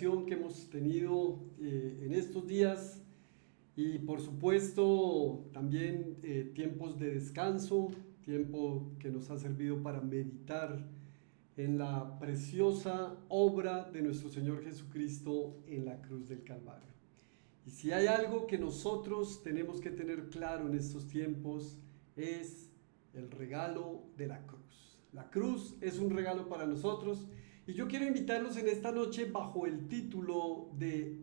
predicación que hemos tenido en estos días y por supuesto también tiempos de descanso, tiempo que nos ha servido para meditar en la preciosa obra de nuestro Señor Jesucristo en la cruz del Calvario. Y si hay algo que nosotros tenemos que tener claro en estos tiempos es el regalo de la cruz. La cruz es un regalo para nosotros y yo quiero invitarlos en esta noche bajo el título de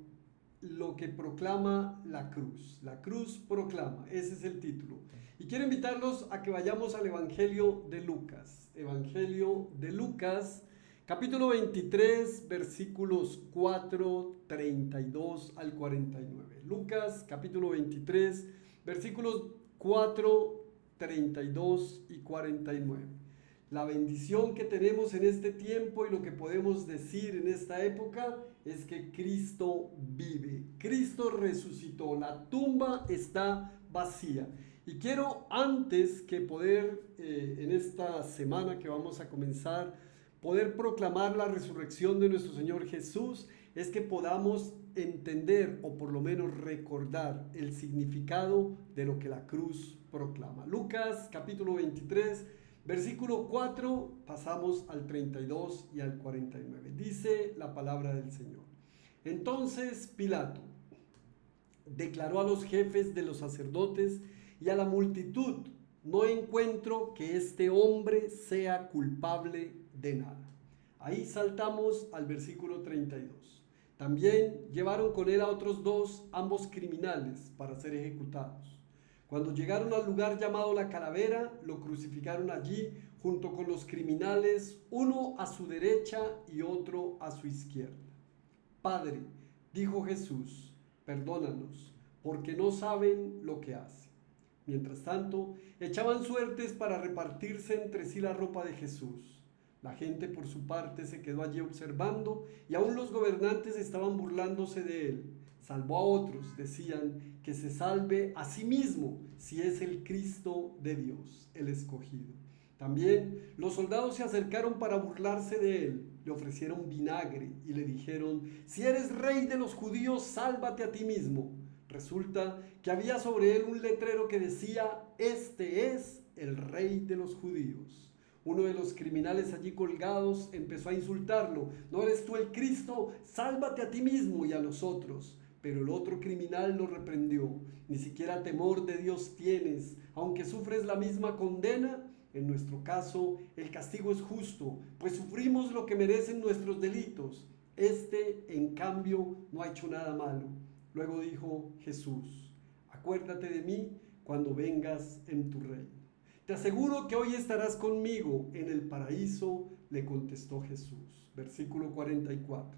lo que proclama la cruz. La cruz proclama, ese es el título. Y quiero invitarlos a que vayamos al Evangelio de Lucas. Evangelio de Lucas, capítulo 23, versículos 4, 32 al 49. Lucas, capítulo 23, versículos 4, 32 y 49. La bendición que tenemos en este tiempo y lo que podemos decir en esta época es que Cristo vive, Cristo resucitó, la tumba está vacía. Y quiero antes que poder, en esta semana que vamos a comenzar, poder proclamar la resurrección de nuestro Señor Jesús, es que podamos entender o por lo menos recordar el significado de lo que la cruz proclama. Lucas capítulo 23, versículo 4, pasamos al 32 y al 49. Dice la palabra del Señor. Entonces Pilato declaró a los jefes de los sacerdotes y a la multitud: no encuentro que este hombre sea culpable de nada. Ahí saltamos al versículo 32. También llevaron con él a otros dos, ambos criminales, para ser ejecutados. Cuando llegaron al lugar llamado la Calavera, lo crucificaron allí junto con los criminales, uno a su derecha y otro a su izquierda. Padre, dijo Jesús, perdónanos, porque no saben lo que hacen. Mientras tanto, echaban suertes para repartirse entre sí la ropa de Jesús. La gente por su parte se quedó allí observando y aún los gobernantes estaban burlándose de él. Salvó a otros, decían, que se salve a sí mismo si es el Cristo de Dios, el escogido. También los soldados se acercaron para burlarse de él, le ofrecieron vinagre y le dijeron: si eres rey de los judíos, sálvate a ti mismo. Resulta que había sobre él un letrero que decía: este es el rey de los judíos. Uno de los criminales allí colgados empezó a insultarlo: ¿no eres tú el Cristo? Sálvate a ti mismo y a nosotros. Pero el otro criminal lo reprendió: ni siquiera temor de Dios tienes, aunque sufres la misma condena. En nuestro caso, el castigo es justo, pues sufrimos lo que merecen nuestros delitos. Este, en cambio, no ha hecho nada malo. Luego dijo Jesús: acuérdate de mí cuando vengas en tu reino. Te aseguro que hoy estarás conmigo en el paraíso, le contestó Jesús. Versículo 44.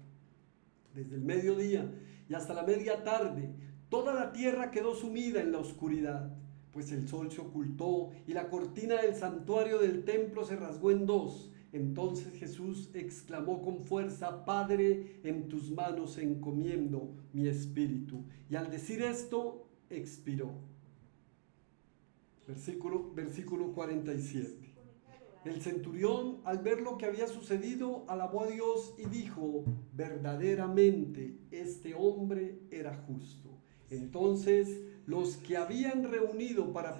Desde el mediodía y hasta la media tarde, toda la tierra quedó sumida en la oscuridad, pues el sol se ocultó y la cortina del santuario del templo se rasgó en dos. Entonces Jesús exclamó con fuerza: Padre, en tus manos encomiendo mi espíritu. Y al decir esto, expiró. Versículo 47. El centurión, al ver lo que había sucedido, alabó a Dios y dijo: verdaderamente este hombre era justo. Entonces los que se habían reunido para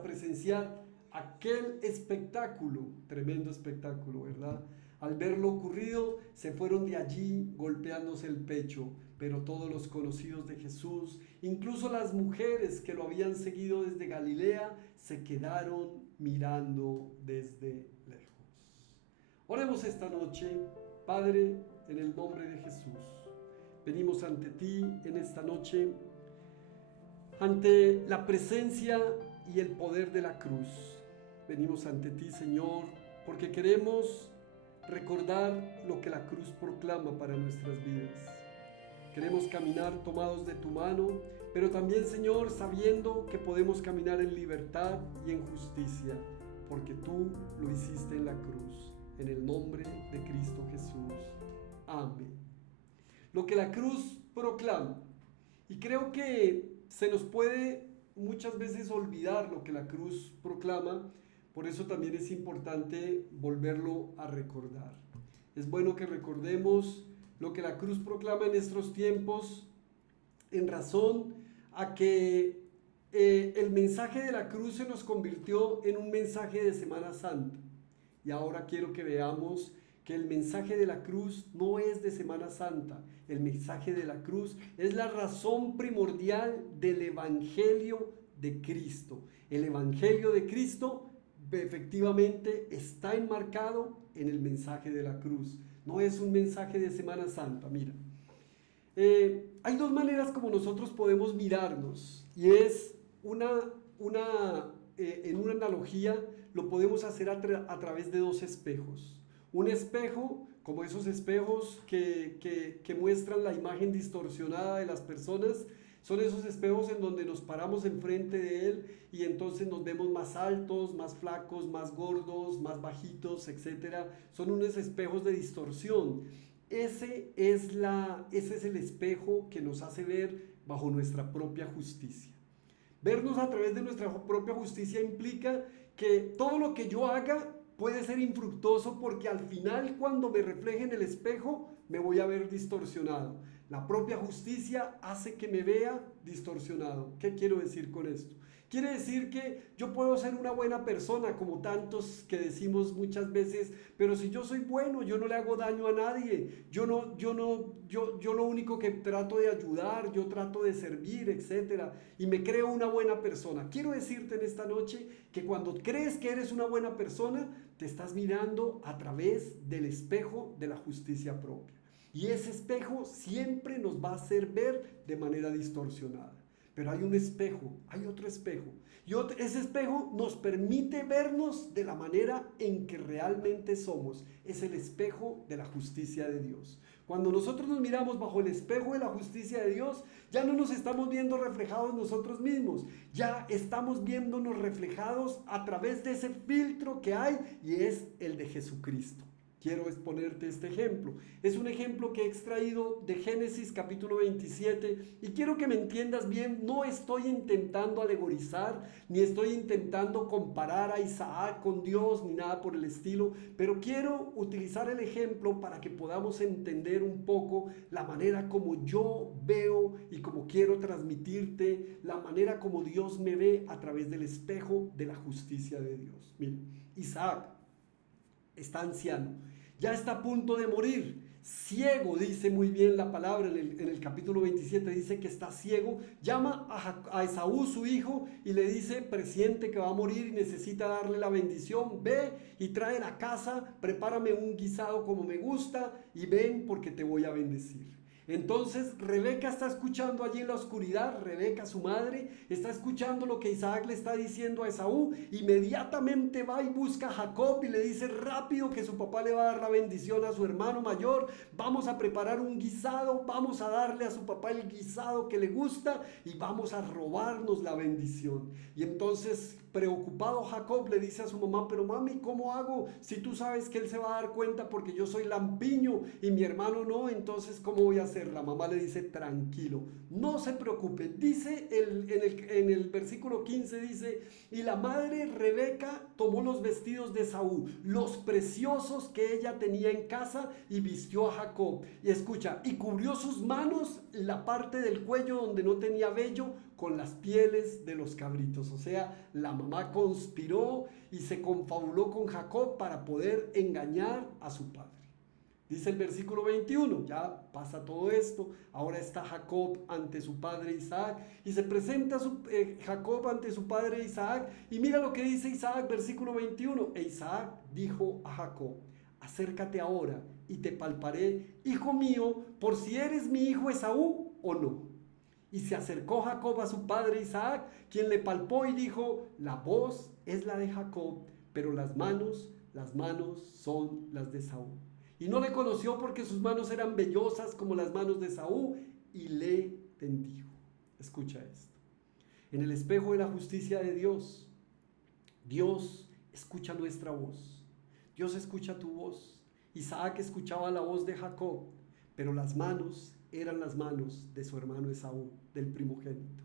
presenciar aquel espectáculo, tremendo espectáculo, ¿verdad?, al ver lo ocurrido, se fueron de allí golpeándose el pecho. Pero todos los conocidos de Jesús, incluso las mujeres que lo habían seguido desde Galilea, se quedaron mirando desde lejos. Oremos esta noche. Padre, en el nombre de Jesús, venimos ante ti en esta noche, ante la presencia y el poder de la cruz. Venimos ante ti, Señor, porque queremos recordar lo que la cruz proclama para nuestras vidas. Queremos caminar tomados de tu mano, pero también, Señor, sabiendo que podemos caminar en libertad y en justicia, porque tú lo hiciste en la cruz. En el nombre de Cristo Jesús. Amén. Lo que la cruz proclama. Y creo que se nos puede muchas veces olvidar lo que la cruz proclama. Por eso también es importante volverlo a recordar. Es bueno que recordemos lo que la cruz proclama en estos tiempos, en razón a que el mensaje de la cruz se nos convirtió en un mensaje de Semana Santa. Y ahora quiero que veamos que el mensaje de la cruz no es de Semana Santa. El mensaje de la cruz es la razón primordial del Evangelio de Cristo. El Evangelio de Cristo efectivamente está enmarcado en el mensaje de la cruz. No es un mensaje de Semana Santa. Mira, hay dos maneras como nosotros podemos mirarnos, y es en una analogía lo podemos hacer a través de dos espejos. Un espejo, como esos espejos que muestran la imagen distorsionada de las personas, son esos espejos en donde nos paramos enfrente de él y entonces nos vemos más altos, más flacos, más gordos, más bajitos, etc. Son unos espejos de distorsión. Ese es el espejo que nos hace ver bajo nuestra propia justicia. Vernos a través de nuestra propia justicia implica que todo lo que yo haga puede ser infructuoso, porque al final, cuando me refleje en el espejo, me voy a ver distorsionado. La propia justicia hace que me vea distorsionado. ¿Qué quiero decir con esto? Quiere decir que yo puedo ser una buena persona, como tantos que decimos muchas veces, pero si yo soy bueno, yo no le hago daño a nadie, yo lo único que trato de ayudar, yo trato de servir, etc. Y me creo una buena persona. Quiero decirte en esta noche que cuando crees que eres una buena persona, te estás mirando a través del espejo de la justicia propia. Y ese espejo siempre nos va a hacer ver de manera distorsionada. Pero hay un espejo, hay otro espejo. Y ese espejo nos permite vernos de la manera en que realmente somos. Es el espejo de la justicia de Dios. Cuando nosotros nos miramos bajo el espejo de la justicia de Dios, ya no nos estamos viendo reflejados nosotros mismos. Ya estamos viéndonos reflejados a través de ese filtro que hay, y es el de Jesucristo. Quiero exponerte este ejemplo. Es un ejemplo que he extraído de Génesis capítulo 27 y quiero que me entiendas bien. No estoy intentando alegorizar, ni estoy intentando comparar a Isaac con Dios, ni nada por el estilo, pero quiero utilizar el ejemplo para que podamos entender un poco la manera como yo veo y como quiero transmitirte, la manera como Dios me ve a través del espejo de la justicia de Dios. Mira, Isaac está anciano, ya está a punto de morir, ciego, dice muy bien la palabra en el capítulo 27, dice que está ciego. Llama a Esaú, su hijo, y le dice, presiente que va a morir y necesita darle la bendición. Ve y trae la casa, prepárame un guisado como me gusta y ven, porque te voy a bendecir. Entonces Rebeca está escuchando allí en la oscuridad. Rebeca, su madre, está escuchando lo que Isaac le está diciendo a Esaú. Inmediatamente va y busca a Jacob y le dice rápido que su papá le va a dar la bendición a su hermano mayor. Vamos a preparar un guisado, vamos a darle a su papá el guisado que le gusta y vamos a robarnos la bendición. Y entonces, preocupado, Jacob le dice a su mamá, pero mami, ¿cómo hago? Si tú sabes que él se va a dar cuenta porque yo soy lampiño y mi hermano no, entonces ¿cómo voy a hacer? La mamá le dice, tranquilo, no se preocupe. Dice en el versículo 15, dice, y la madre Rebeca tomó los vestidos de Esaú, los preciosos que ella tenía en casa, y vistió a Jacob. Y escucha, y cubrió sus manos, la parte del cuello donde no tenía vello, con las pieles de los cabritos. O sea, la mamá conspiró y se confabuló con Jacob para poder engañar a su padre. Dice el versículo 21, ya pasa todo esto, ahora está Jacob ante su padre Isaac, y se presenta Jacob ante su padre Isaac, y mira lo que dice Isaac, versículo 21, e Isaac dijo a Jacob, acércate ahora y te palparé, hijo mío, por si eres mi hijo Esaú o no. Y se acercó Jacob a su padre Isaac, quien le palpó y dijo, la voz es la de Jacob, pero las manos son las de Esaú. Y no le conoció porque sus manos eran vellosas como las manos de Esaú, y le bendijo. Escucha esto. En el espejo de la justicia de Dios, Dios escucha nuestra voz. Dios escucha tu voz. Isaac escuchaba la voz de Jacob, pero las manos eran las manos de su hermano Esaú, del primogénito.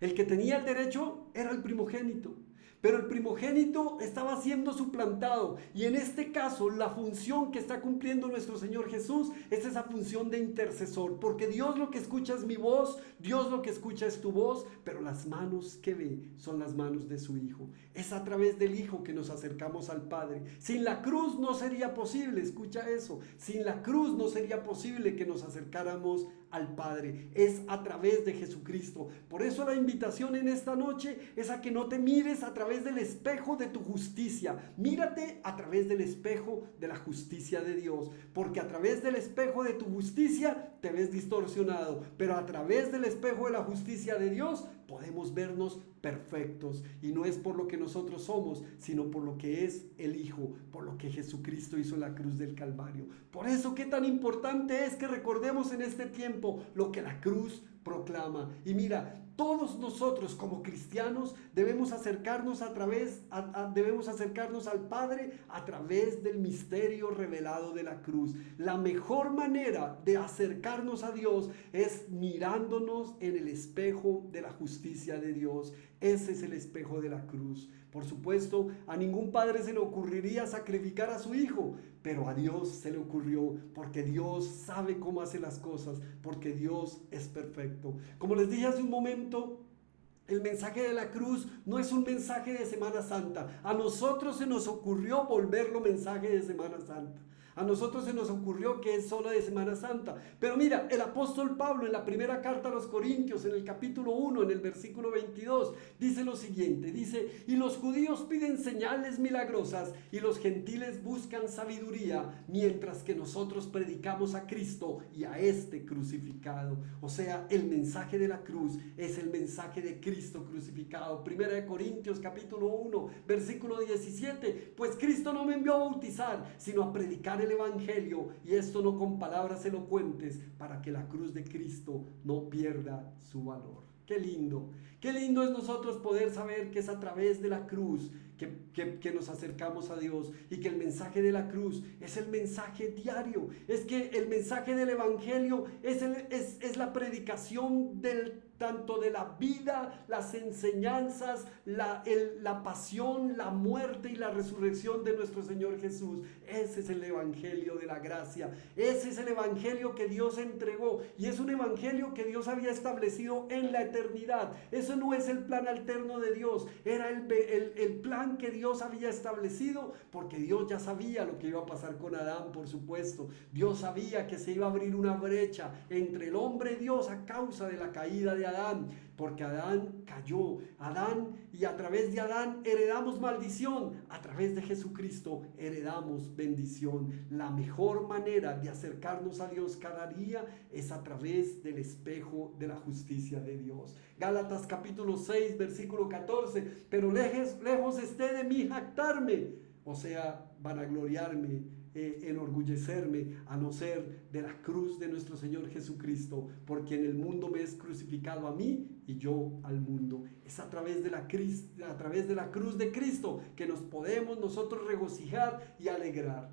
El que tenía el derecho era el primogénito, pero el primogénito estaba siendo suplantado. Y en este caso, la función que está cumpliendo nuestro Señor Jesús es esa función de intercesor, porque Dios lo que escucha es mi voz, Dios lo que escucha es tu voz, pero las manos que ve son las manos de su Hijo. Es a través del Hijo que nos acercamos al Padre. Sin la cruz no sería posible, escucha eso, sin la cruz no sería posible que nos acercáramos al Padre. Es a través de Jesucristo. Por eso la invitación en esta noche es a que no te mires a través del espejo de tu justicia. Mírate a través del espejo de la justicia de Dios, porque a través del espejo de tu justicia te ves distorsionado, pero a través del espejo de la justicia de Dios podemos vernos perfectos, y no es por lo que nosotros somos, sino por lo que es el Hijo, por lo que Jesucristo hizo en la cruz del Calvario. Por eso qué tan importante es que recordemos en este tiempo lo que la cruz proclama. Y mira, todos nosotros como cristianos debemos acercarnos debemos acercarnos al Padre a través del misterio revelado de la cruz. La mejor manera de acercarnos a Dios es mirándonos en el espejo de la justicia de Dios. Ese es el espejo de la cruz. Por supuesto, a ningún padre se le ocurriría sacrificar a su hijo, pero a Dios se le ocurrió, porque Dios sabe cómo hace las cosas, porque Dios es perfecto. Como les dije hace un momento, el mensaje de la cruz no es un mensaje de Semana Santa. A nosotros se nos ocurrió volverlo mensaje de Semana Santa. A nosotros se nos ocurrió que es solo de Semana Santa. Pero mira, el apóstol Pablo en la primera carta a los Corintios, en el capítulo 1, en el versículo 22, dice lo siguiente, dice: y los judíos piden señales milagrosas y los gentiles buscan sabiduría, mientras que nosotros predicamos a Cristo y a este crucificado. O sea, el mensaje de la cruz es el mensaje de Cristo crucificado. Primera de Corintios capítulo 1, versículo 17, pues Cristo no me envió a bautizar, sino a predicar el evangelio, y esto no con palabras elocuentes, para que la cruz de Cristo no pierda su valor. Qué lindo es nosotros poder saber que es a través de la cruz que nos acercamos a Dios, y que el mensaje de la cruz es el mensaje diario. Es que el mensaje del evangelio es la predicación tanto de la vida, las enseñanzas, la pasión, la muerte y la resurrección de nuestro Señor Jesús. Ese es el evangelio de la gracia. Ese es el evangelio que Dios entregó, y es un evangelio que Dios había establecido en la eternidad. Eso no es el plan alterno de Dios, era el plan que Dios había establecido, porque Dios ya sabía lo que iba a pasar con Adán, por supuesto. Dios sabía que se iba a abrir una brecha entre el hombre y Dios a causa de la caída de Adán, porque Adán cayó. Y a través de Adán heredamos maldición. A través de Jesucristo heredamos bendición. La mejor manera de acercarnos a Dios cada día es a través del espejo de la justicia de Dios. Gálatas capítulo 6, versículo 14, pero lejos esté de mí jactarme, o sea, vanagloriarme, enorgullecerme, a no ser de la cruz de nuestro Señor Jesucristo, porque en el mundo me es crucificado a mí y yo al mundo. Es a través de la cruz de Cristo que nos podemos nosotros regocijar y alegrar.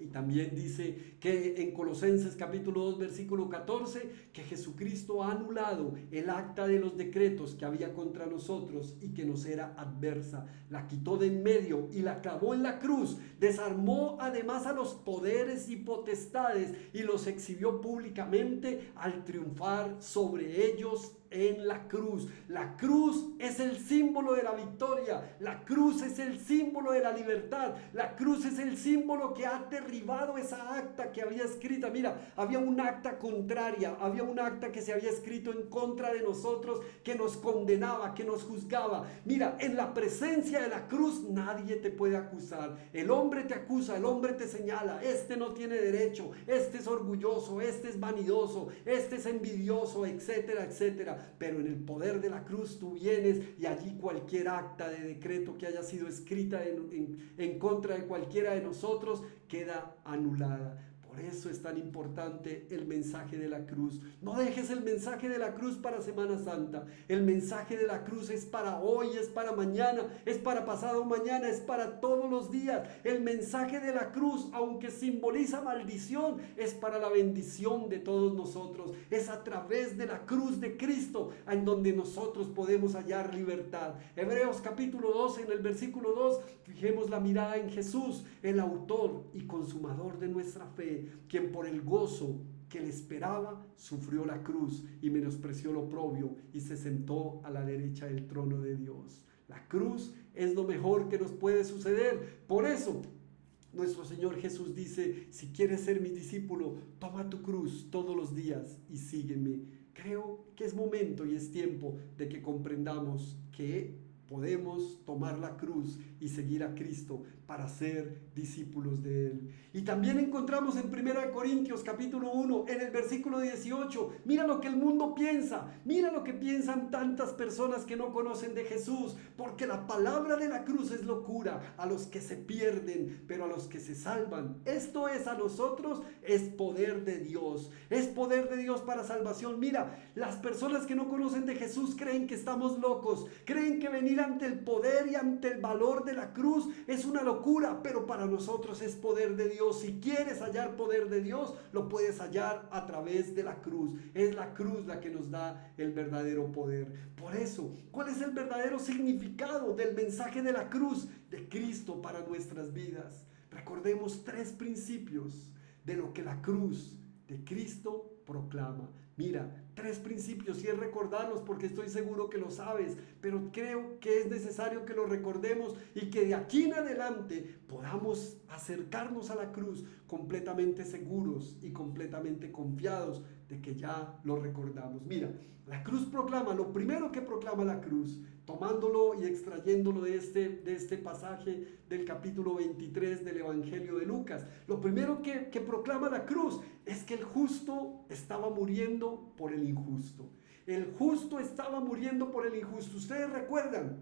Y también dice que en Colosenses capítulo 2 versículo 14, que Jesucristo ha anulado el acta de los decretos que había contra nosotros y que nos era adversa. La quitó de en medio y la clavó en la cruz. Desarmó además a los poderes y potestades y los exhibió públicamente al triunfar sobre ellos en la cruz. La cruz es el símbolo de la victoria. La cruz es el símbolo de la libertad. La cruz es el símbolo que ha derribado esa acta que había escrita. Mira, había un acta contraria, había un acta que se había escrito en contra de nosotros, que nos condenaba, que nos juzgaba. Mira, en la presencia de la cruz nadie te puede acusar. El hombre te acusa, el hombre te señala: este no tiene derecho, este es orgulloso, este es vanidoso, este es envidioso, etcétera, etcétera. Pero en el poder de la cruz tú vienes, y allí cualquier acta de decreto que haya sido escrita en contra de cualquiera de nosotros queda anulada. Por Por eso es tan importante el mensaje de la cruz. No dejes el mensaje de la cruz para Semana Santa. El mensaje de la cruz es para hoy, es para mañana, es para pasado mañana, es para todos los días. El mensaje de la cruz, aunque simboliza maldición, es para la bendición de todos nosotros. Es a través de la cruz de Cristo en donde nosotros podemos hallar libertad. Hebreos capítulo 12, en el versículo 2, fijemos la mirada en Jesús, el autor y consumador de nuestra fe, quien por el gozo que le esperaba sufrió la cruz y menospreció lo oprobio y se sentó a la derecha del trono de Dios. La cruz es lo mejor que nos puede suceder. Por eso nuestro Señor Jesús dice: si quieres ser mi discípulo, toma tu cruz todos los días y sígueme. Creo que es momento y es tiempo de que comprendamos que podemos tomar la cruz y seguir a Cristo para ser discípulos de Él. Y también encontramos en 1 Corintios capítulo 1, en el versículo 18, mira lo que el mundo piensa, mira lo que piensan tantas personas que no conocen de Jesús, porque la palabra de la cruz es locura a los que se pierden, pero a los que se salvan, esto es a nosotros, es poder de Dios, es poder de Dios para salvación. Mira, las personas que no conocen de Jesús creen que estamos locos, creen que venir ante el poder y ante el valor de la cruz es una locura, pero para nosotros es poder de Dios. Si quieres hallar poder de Dios, lo puedes hallar a través de la cruz. Es la cruz la que nos da el verdadero poder. Por eso, ¿cuál es el verdadero significado del mensaje de la cruz de Cristo para nuestras vidas? Recordemos 3 principios de lo que la cruz de Cristo proclama. Mira, 3 principios, y es recordarlos porque estoy seguro que lo sabes, pero creo que es necesario que lo recordemos y que de aquí en adelante podamos acercarnos a la cruz completamente seguros y completamente confiados de que ya lo recordamos. Mira, la cruz proclama, lo primero que proclama la cruz, tomándolo y extrayéndolo de este pasaje del capítulo 23 del Evangelio de Lucas. Lo primero que proclama la cruz es que el justo estaba muriendo por el injusto. El justo estaba muriendo por el injusto. Ustedes recuerdan,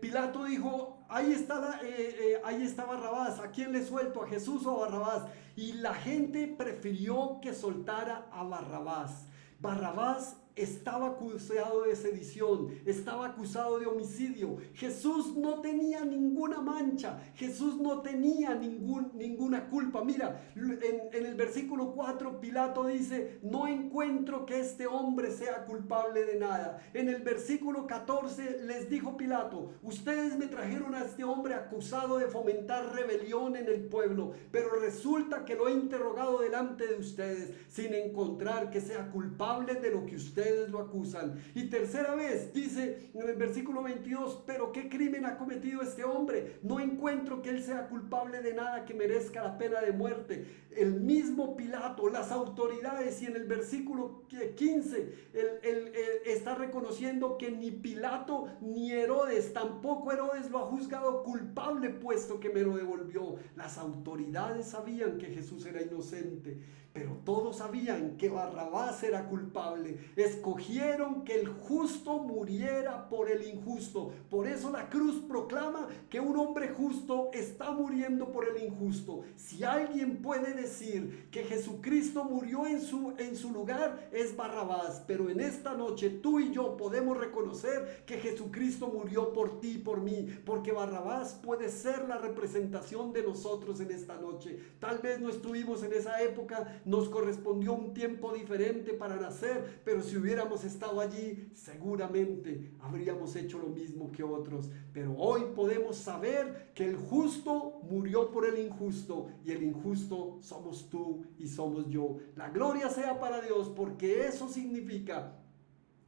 Pilato dijo: ahí está Barrabás, ¿a quién le suelto? ¿A Jesús o a Barrabás? Y la gente prefirió que soltara a Barrabás. Barrabás estaba acusado de sedición, estaba acusado de homicidio. Jesús no tenía ninguna mancha, Jesús no tenía ninguna culpa. Mira, en el versículo 4 Pilato dice: no encuentro que este hombre sea culpable de nada. En el versículo 14 les dijo Pilato: ustedes me trajeron a este hombre acusado de fomentar rebelión en el pueblo, pero resulta que lo he interrogado delante de ustedes sin encontrar que sea culpable de lo que ustedes lo acusan. Y tercera vez dice en el versículo 22: pero ¿qué crimen ha cometido este hombre? No encuentro que él sea culpable de nada que merezca la pena de muerte. El mismo Pilato, las autoridades, y en el versículo 15 él está reconociendo que ni Pilato ni Herodes, tampoco Herodes lo ha juzgado culpable, puesto que me lo devolvió. Las autoridades sabían que Jesús era inocente, pero todos sabían que Barrabás era culpable. Escogieron que el justo muriera por el injusto. Por eso la cruz proclama que un hombre justo está muriendo por el injusto. Si alguien puede decir que Jesucristo murió en su lugar, es Barrabás. Pero en esta noche tú y yo podemos reconocer que Jesucristo murió por ti y por mí, porque Barrabás puede ser la representación de nosotros en esta noche. Tal vez no estuvimos en esa época, nos correspondió un tiempo diferente para nacer, pero si hubiéramos estado allí, seguramente habríamos hecho lo mismo que otros. Pero hoy podemos saber que el justo murió por el injusto, y el injusto somos tú y somos yo. La gloria sea para Dios, porque eso significa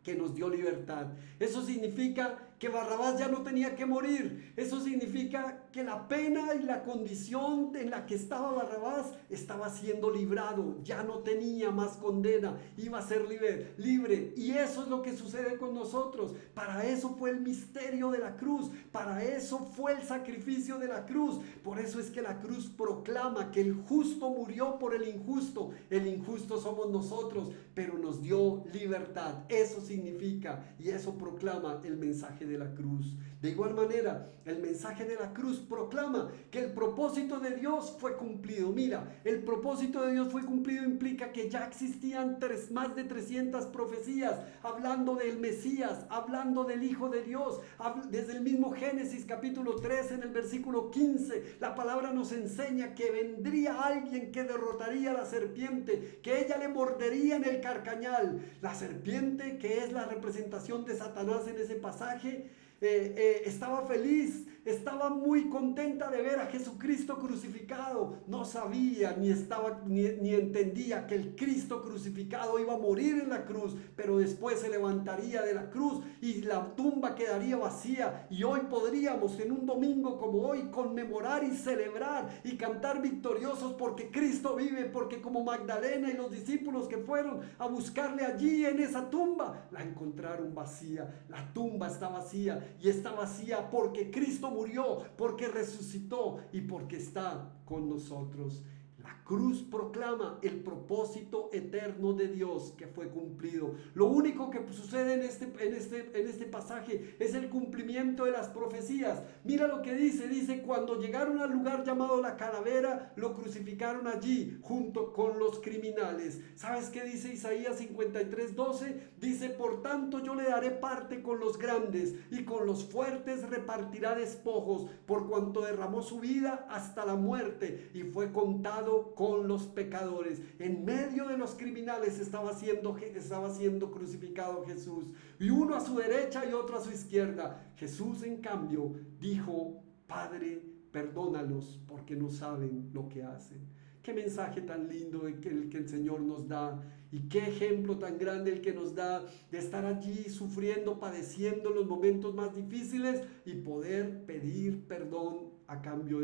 que nos dio libertad. Eso significa que Barrabás ya no tenía que morir. Eso significa que la pena y la condición en la que estaba Barrabás estaba siendo librado. Ya no tenía más condena, iba a ser libre. Y eso es lo que sucede con nosotros. Para eso fue el misterio de la cruz. Para eso fue el sacrificio de la cruz. Por eso es que la cruz proclama que el justo murió por el injusto. El injusto somos nosotros, pero nos dio libertad. Eso significa y eso proclama el mensaje de la cruz. De igual manera, el mensaje de la cruz proclama que el propósito de Dios fue cumplido. Mira, el propósito de Dios fue cumplido implica que ya existían más de 300 profecías hablando del Mesías, hablando del Hijo de Dios. Desde el mismo Génesis capítulo 3 en el versículo 15, la palabra nos enseña que vendría alguien que derrotaría a la serpiente, que ella le mordería en el carcañal. La serpiente, que es la representación de Satanás en ese pasaje, estaba feliz, estaba muy contenta de ver a Jesucristo crucificado. No sabía ni entendía que el Cristo crucificado iba a morir en la cruz, pero después se levantaría de la cruz y la tumba quedaría vacía. Y hoy podríamos, en un domingo como hoy, conmemorar y celebrar y cantar victoriosos porque Cristo vive, porque como Magdalena y los discípulos que fueron a buscarle allí en esa tumba, la encontraron vacía. La tumba está vacía, y está vacía porque Cristo murió, porque resucitó y porque está con nosotros. La cruz proclama el propósito eterno de Dios que fue cumplido. Lo único que sucede en este pasaje es el cumplimiento de las profecías. Mira lo que dice, cuando llegaron al lugar llamado la Calavera, lo crucificaron allí junto con los criminales. ¿Sabes qué dice Isaías 53:12? Dice, por tanto yo le daré parte con los grandes y con los fuertes repartirá despojos, por cuanto derramó su vida hasta la muerte y fue contado con los pecadores. En medio de los criminales estaba siendo crucificado Jesús, y uno a su derecha y otro a su izquierda. Jesús, en cambio, dijo, Padre, perdónalos porque no saben lo que hacen. Qué mensaje tan lindo el que el Señor nos da, y qué ejemplo tan grande el que nos da de estar allí sufriendo, padeciendo los momentos más difíciles y poder pedir perdón a cambio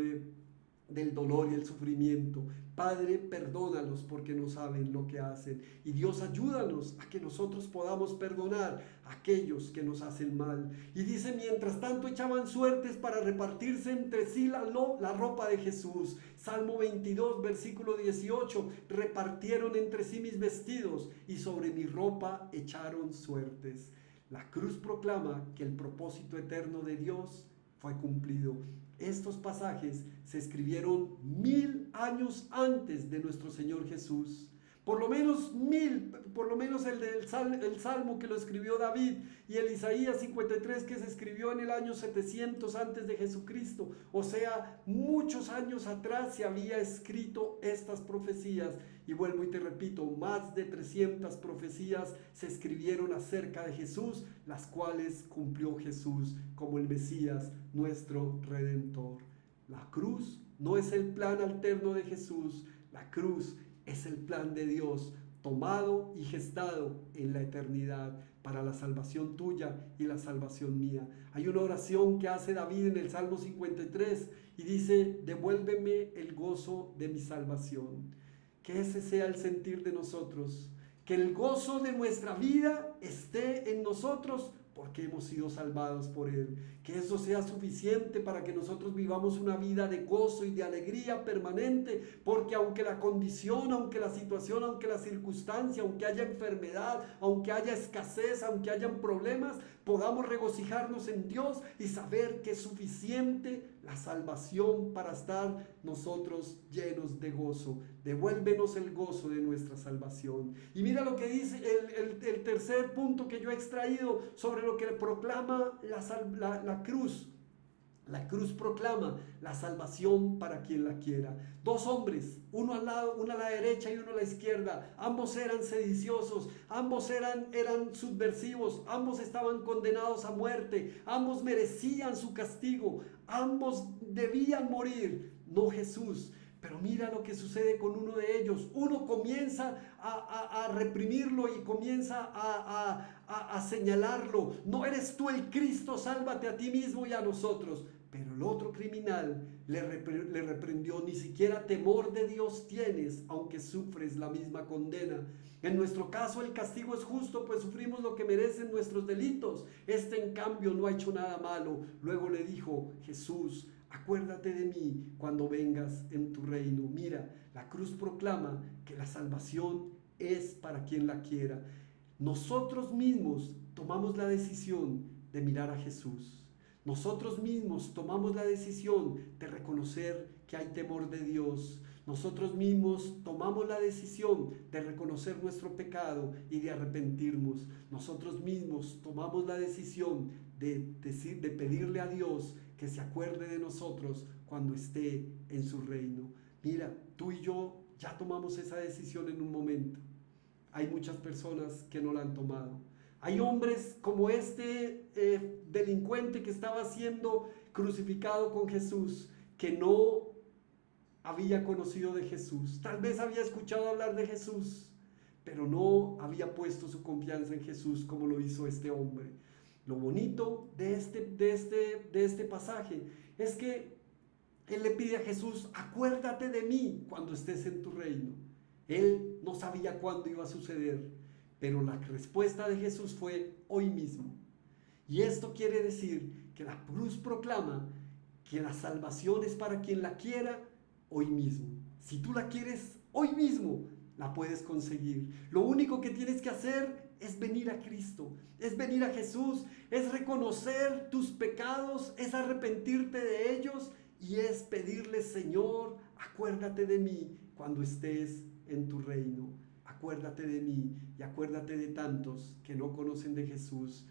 del dolor y el sufrimiento. Padre, perdónalos porque no saben lo que hacen. Y Dios, ayúdanos a que nosotros podamos perdonar a aquellos que nos hacen mal. Y dice, mientras tanto echaban suertes para repartirse entre sí la ropa de Jesús. Salmo 22, versículo 18, repartieron entre sí mis vestidos y sobre mi ropa echaron suertes. La cruz proclama que el propósito eterno de Dios fue cumplido. Estos pasajes se escribieron 1000 años antes de nuestro Señor Jesús. Por lo menos 1000, por lo menos el Salmo que lo escribió David, y el Isaías 53 que se escribió en el año 700 antes de Jesucristo. O sea, muchos años atrás se había escrito estas profecías. Y vuelvo y te repito, más de 300 profecías se escribieron acerca de Jesús, las cuales cumplió Jesús como el Mesías, nuestro Redentor. La cruz no es el plan alterno de Jesús, la cruz es el plan de Dios, tomado y gestado en la eternidad para la salvación tuya y la salvación mía. Hay una oración que hace David en el Salmo 53 y dice, devuélveme el gozo de mi salvación. Que ese sea el sentir de nosotros, que el gozo de nuestra vida esté en nosotros porque hemos sido salvados por Él. Que eso sea suficiente para que nosotros vivamos una vida de gozo y de alegría permanente, porque aunque la condición, aunque la situación, aunque la circunstancia, aunque haya enfermedad, aunque haya escasez, aunque hayan problemas, podamos regocijarnos en Dios y saber que es suficiente la salvación para estar nosotros llenos de gozo. Devuélvenos el gozo de nuestra salvación. Y mira lo que dice el tercer punto que yo he extraído sobre lo que proclama la cruz. La cruz proclama la salvación para quien la quiera. Dos hombres, uno al lado, uno a la derecha y uno a la izquierda. Ambos eran sediciosos, ambos eran subversivos, ambos estaban condenados a muerte, ambos merecían su castigo, ambos debían morir. No Jesús. Pero mira lo que sucede con uno de ellos. Uno comienza a reprimirlo y comienza a señalarlo. No eres tú el Cristo, sálvate a ti mismo y a nosotros. Pero el otro criminal le reprendió, ni siquiera temor de Dios tienes, aunque sufres la misma condena. En nuestro caso el castigo es justo, pues sufrimos lo que merecen nuestros delitos. Este en cambio no ha hecho nada malo. Luego le dijo Jesús, acuérdate de mí cuando vengas en tu reino. Mira, la cruz proclama que la salvación es para quien la quiera. Nosotros mismos tomamos la decisión de mirar a Jesús. Nosotros mismos tomamos la decisión de reconocer que hay temor de Dios. Nosotros mismos tomamos la decisión de reconocer nuestro pecado y de arrepentirnos. Nosotros mismos tomamos la decisión de pedirle a Dios que se acuerde de nosotros cuando esté en su reino. Mira, tú y yo ya tomamos esa decisión en un momento. Hay muchas personas que no la han tomado. Hay hombres como este delincuente que estaba siendo crucificado con Jesús, que no había conocido de Jesús. Tal vez había escuchado hablar de Jesús, pero no había puesto su confianza en Jesús como lo hizo este hombre. Lo bonito de este pasaje es que él le pide a Jesús: acuérdate de mí cuando estés en tu reino. Él no sabía cuándo iba a suceder, pero la respuesta de Jesús fue: hoy mismo. Y esto quiere decir que la cruz proclama que la salvación es para quien la quiera hoy mismo. Si tú la quieres hoy mismo, la puedes conseguir. Lo único que tienes que hacer es venir a Cristo, es venir a Jesús, es reconocer tus pecados, es arrepentirte de ellos y es pedirle: Señor, acuérdate de mí cuando estés en tu reino. Acuérdate de mí y acuérdate de tantos que no conocen de Jesús,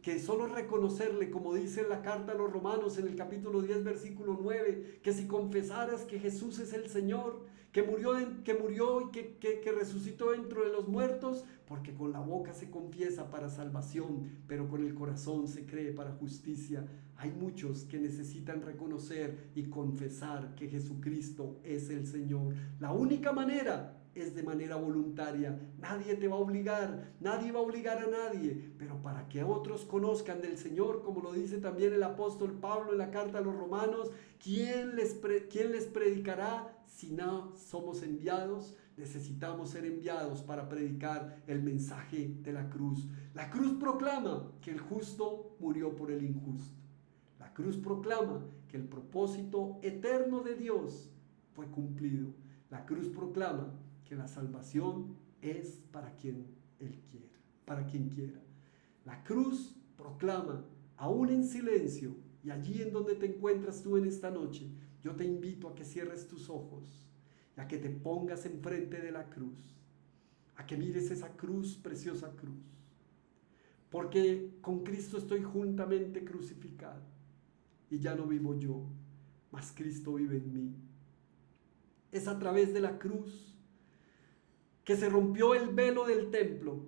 que solo reconocerle, como dice la carta a los Romanos en el capítulo 10, versículo 9, que si confesaras que Jesús es el Señor, que murió y que resucitó dentro de los muertos, porque con la boca se confiesa para salvación, pero con el corazón se cree para justicia. Hay muchos que necesitan reconocer y confesar que Jesucristo es el Señor. La única manera es de manera voluntaria. Nadie te va a obligar, nadie va a obligar a nadie, pero para que otros conozcan del Señor, como lo dice también el apóstol Pablo en la carta a los Romanos, ¿quién les predicará si no somos enviados? Necesitamos ser enviados para predicar el mensaje de la cruz. La cruz proclama que el justo murió por el injusto. La cruz proclama que el propósito eterno de Dios fue cumplido. La cruz proclama que la salvación es para quien Él quiera, para quien quiera. La cruz proclama, aún en silencio, y allí en donde te encuentras tú en esta noche, yo te invito a que cierres tus ojos, y a que te pongas enfrente de la cruz, a que mires esa cruz, preciosa cruz, porque con Cristo estoy juntamente crucificado, y ya no vivo yo, mas Cristo vive en mí. Es a través de la cruz que se rompió el velo del templo.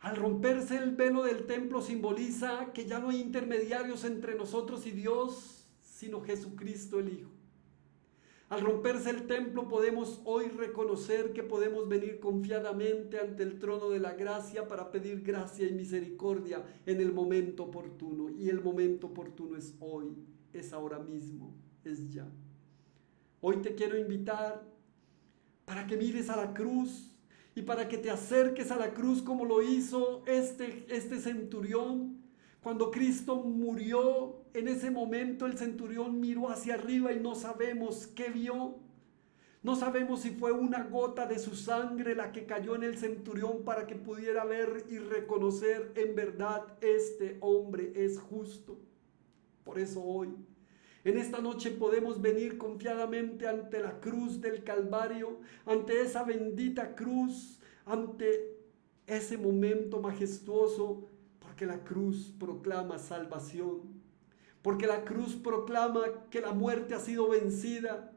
Al romperse el velo del templo simboliza que ya no hay intermediarios entre nosotros y Dios, sino Jesucristo el Hijo. Al romperse el templo podemos hoy reconocer que podemos venir confiadamente ante el trono de la gracia para pedir gracia y misericordia en el momento oportuno. Y el momento oportuno es hoy, es ahora mismo, es ya. Hoy te quiero invitar para que mires a la cruz y para que te acerques a la cruz como lo hizo este centurión. Cuando Cristo murió, en ese momento el centurión miró hacia arriba y no sabemos qué vio. No sabemos si fue una gota de su sangre la que cayó en el centurión para que pudiera ver y reconocer: en verdad este hombre es justo. Por eso hoy, en esta noche, podemos venir confiadamente ante la cruz del Calvario, ante esa bendita cruz, ante ese momento majestuoso, porque la cruz proclama salvación, porque la cruz proclama que la muerte ha sido vencida,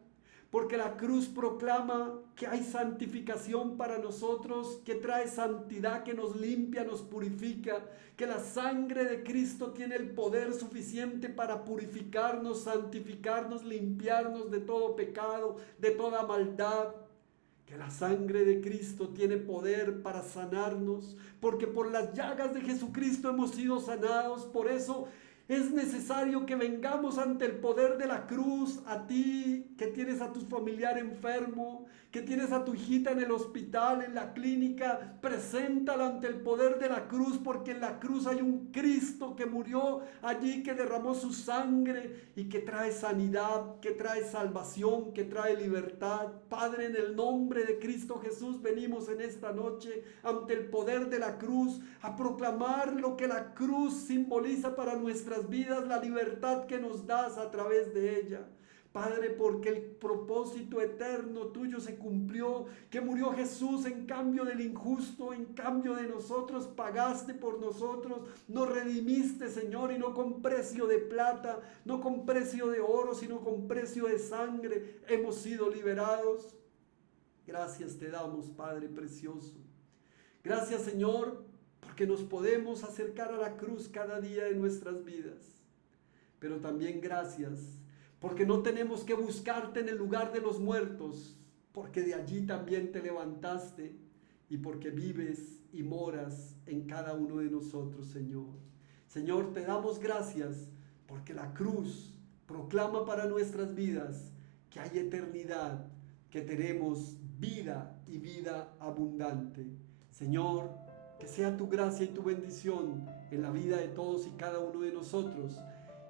porque la cruz proclama que hay santificación para nosotros, que trae santidad, que nos limpia, nos purifica, que la sangre de Cristo tiene el poder suficiente para purificarnos, santificarnos, limpiarnos de todo pecado, de toda maldad, que la sangre de Cristo tiene poder para sanarnos, porque por las llagas de Jesucristo hemos sido sanados. Por eso es necesario que vengamos ante el poder de la cruz, a ti que tienes a tu familiar enfermo, que tienes a tu hijita en el hospital, en la clínica, preséntala ante el poder de la cruz, porque en la cruz hay un Cristo que murió allí, que derramó su sangre y que trae sanidad, que trae salvación, que trae libertad. Padre, en el nombre de Cristo Jesús venimos en esta noche ante el poder de la cruz a proclamar lo que la cruz simboliza para nuestras vidas, la libertad que nos das a través de ella. Padre, porque el propósito eterno tuyo se cumplió, que murió Jesús en cambio del injusto, en cambio de nosotros, pagaste por nosotros, nos redimiste, Señor, y no con precio de plata, no con precio de oro, sino con precio de sangre, hemos sido liberados. Gracias te damos, Padre precioso. Gracias, Señor, porque nos podemos acercar a la cruz cada día de nuestras vidas. Pero también gracias porque no tenemos que buscarte en el lugar de los muertos, porque de allí también te levantaste y porque vives y moras en cada uno de nosotros, Señor. Señor, te damos gracias porque la cruz proclama para nuestras vidas que hay eternidad, que tenemos vida y vida abundante. Señor, que sea tu gracia y tu bendición en la vida de todos y cada uno de nosotros.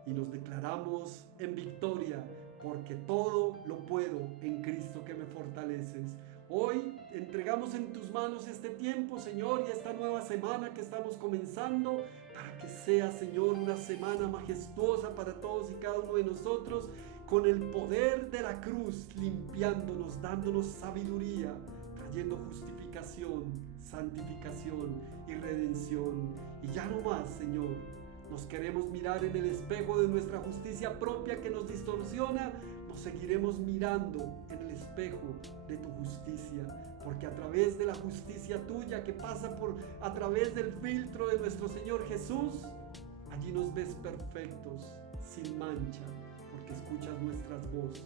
Y nos declaramos en victoria, porque todo lo puedo en Cristo que me fortaleces. Hoy entregamos en tus manos este tiempo, Señor, y esta nueva semana que estamos comenzando, para que sea, Señor, una semana majestuosa para todos y cada uno de nosotros, con el poder de la cruz, limpiándonos, dándonos sabiduría, trayendo justificación, santificación y redención. Y ya no más, Señor, nos queremos mirar en el espejo de nuestra justicia propia que nos distorsiona, nos seguiremos mirando en el espejo de tu justicia, porque a través de la justicia tuya que pasa a través del filtro de nuestro Señor Jesús, allí nos ves perfectos, sin mancha, porque escuchas nuestras voces,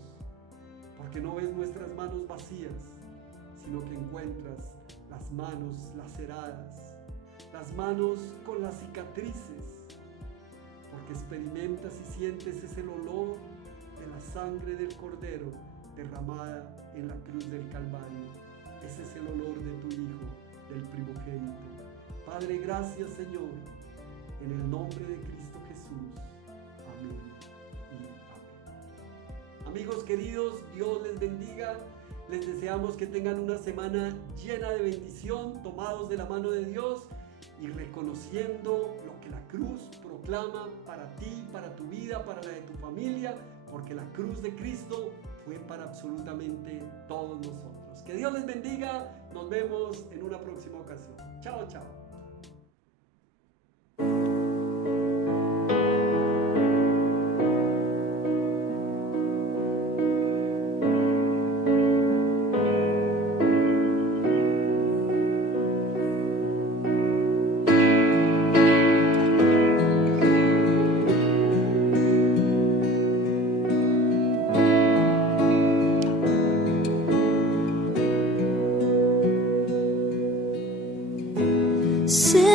porque no ves nuestras manos vacías, sino que encuentras las manos laceradas, las manos con las cicatrices, porque experimentas y sientes ese olor de la sangre del Cordero derramada en la cruz del Calvario. Ese es el olor de tu Hijo, del primogénito. Padre, gracias, Señor, en el nombre de Cristo Jesús. Amén y amén. Amigos queridos, Dios les bendiga. Les deseamos que tengan una semana llena de bendición, tomados de la mano de Dios y reconociendo lo que la cruz proclama para ti, para tu vida, para la de tu familia, porque la cruz de Cristo fue para absolutamente todos nosotros. Que Dios les bendiga, nos vemos en una próxima ocasión. Chao, chao. Say